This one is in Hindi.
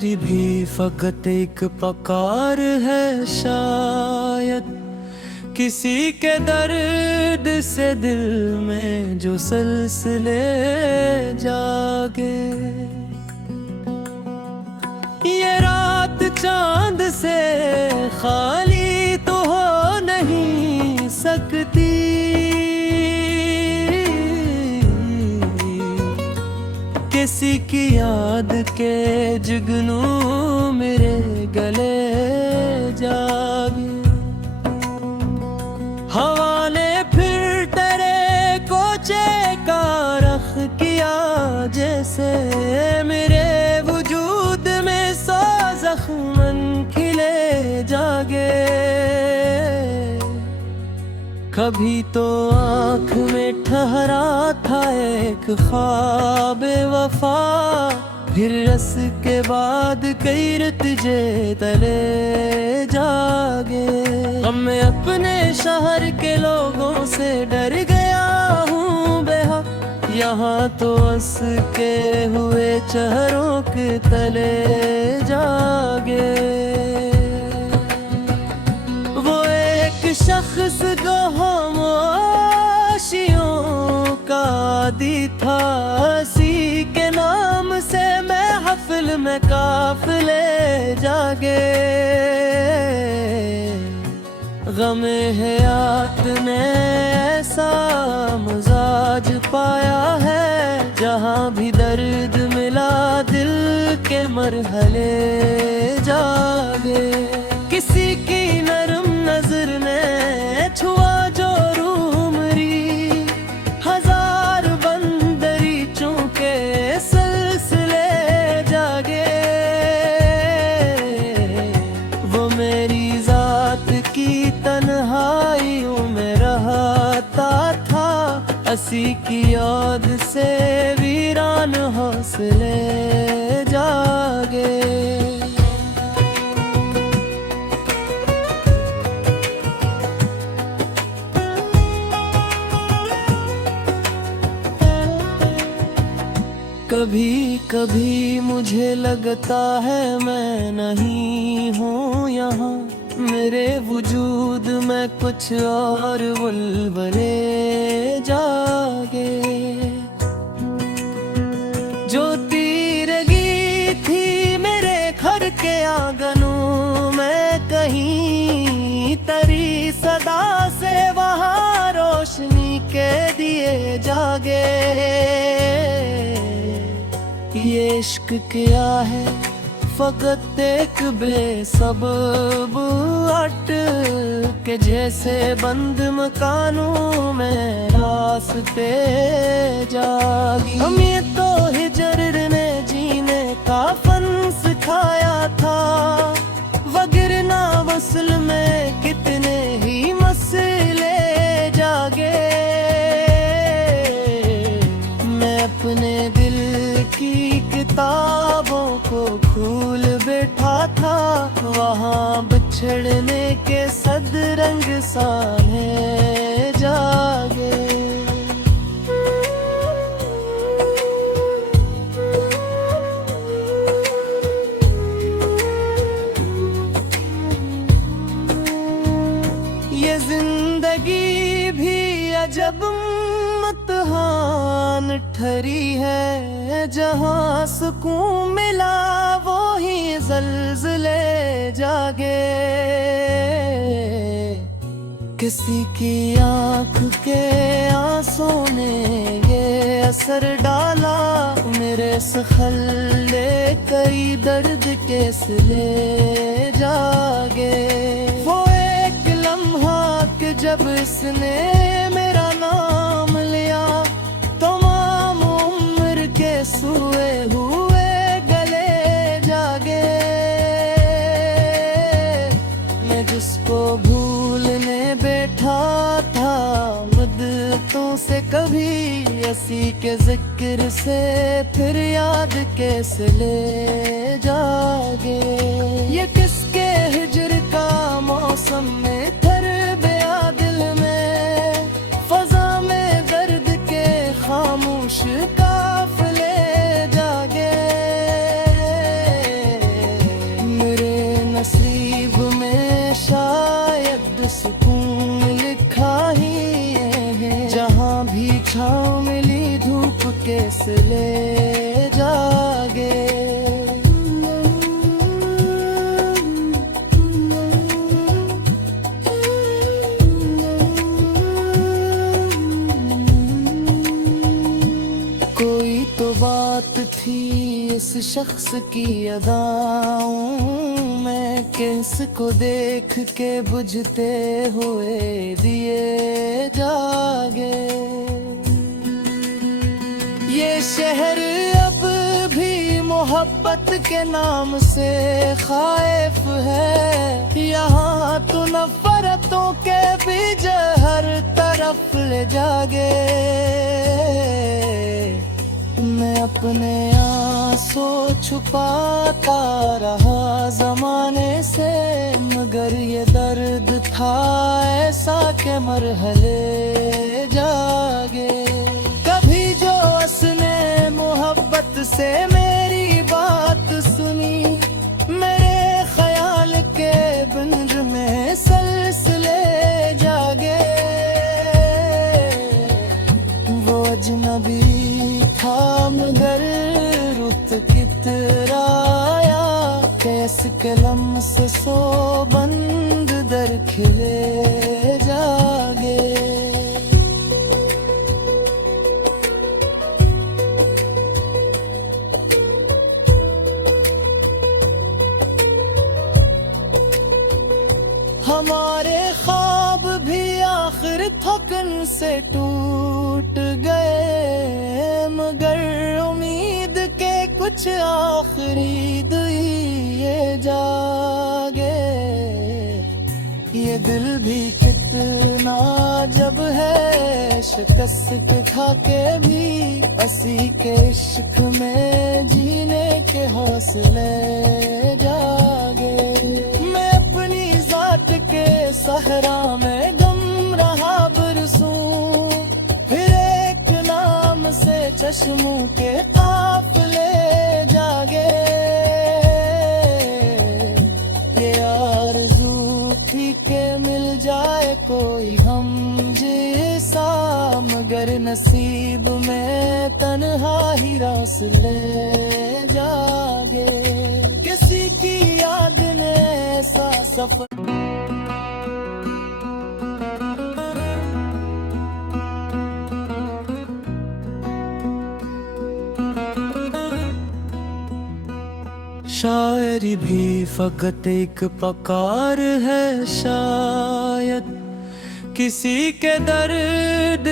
मेरी भी फकत एक पुकार है शायद, किसी के दर्द से दिल में जो सिलसिले जागे। ये रात चांद से खाली तो हो नहीं सकती, किसी की याद के जुगनू मेरे गले जागे। हवा ने फिर तेरे कोचे का रख किया, जैसे मेरे वजूद में सौ जख्मन खिले जागे। कभी तो आँख में ठहरा था एक ख्वाब वफा, फिर रस के बाद कई रतजे तले जागे। अब मैं अपने शहर के लोगों से डर गया हूँ बेहा, यहाँ तो हंस के हुए चेहरों के तले जागे। वो एक शख्स जो खामोशियों का आदी था, इसी के नाम से मैं हफ्ल में काफिले जागे। गमे हयात ने ऐसा मजाज पाया है, जहाँ भी दर्द मिला दिल के मरहले जागे। किसी की नरम नजर ने छुआ जो रूह मेरी, हजार बंदरीचों के सिलसिले जागे। वो मेरी जात की तन्हाइयों में रहता था, हंसी की याद से वीरान हौसले जागे। कभी कभी मुझे लगता है मैं नहीं हूँ यहाँ, मेरे वजूद में कुछ और बुलबुले जागे। जो तीरगी थी मेरे घर के आंगनों में, कहीं तरी सदा से वहाँ रोशनी के दिए जागे। ये इश्क क्या है फकत एक बेसबब अट के, जैसे बंद मकानों में रास्ते जागी। हमें तो हिजर ने जीने का फन सिखाया था, वगरना वसल में कितने ही मसले जागे। मैं अपने दिल की किताबों को खोल बैठा था, वहाँ बिछड़ने के सदरंग साने जागे। ये जिंदगी भी अजब इम्तिहान ठहरी है, जहाँ सुकून मिला वो ही ज़ल्ज़ले जागे। किसी की आँख के आंसू ने ये असर डाला, मेरे सखल्ले कई दर्द के सिले जागे। वो एक लम्हा कि जब इसने मेरा नाम लिया, तमाम उम्र के सोए हुए गले जागे। मैं जिसको भूलने बैठा था मुद्दतों से, कभी इसी के जिक्र से फिर याद कैसे ले जागे। ये किसके हिजर का मौसम में थर गया दिल में, फजा में दर्द के खामोश काफिले जागे। हौसले जागे। कोई तो बात थी इस शख्स की अदाओं में, किसको देख के बुझते हुए दिए जागे। ये शहर अब भी मोहब्बत के नाम से खाइफ है। यहाँ तो नफरतों के बीज हर तरफ ले जागे। मैं अपने आंसू छुपाता रहा ज़माने से, मगर ये दर्द था ऐसा के मरहले जागे। कभी जो उसने मोहब्बत से मेरी बात सुनी, मेरे ख्याल के बिंज में सलसले जागे। वो अजनबी था मगर रुत कितराया, कैस कलम से सो बंद दर खिले जागे। हमारे ख्वाब भी आखिर थकन से टूट गए, मगर उम्मीद के कुछ आखिरी दिए जागे। ये दिल भी कितना जब है शिकस्त खा के भी, असी के इश्क में जीने के हौसले जागे। मैं अपनी जात के सहरा में गम रहा बरसूं, फिर एक नाम से चश्मों के काफिले जागे। ये आरज़ू थी के मिल जाए कोई हम जैसा, मगर नसीब में तन्हा ही रास्ते जागे। किसी की याद ने ऐसा सफर शायरी भी फकत एक प्रकार है शायद, किसी के दर्द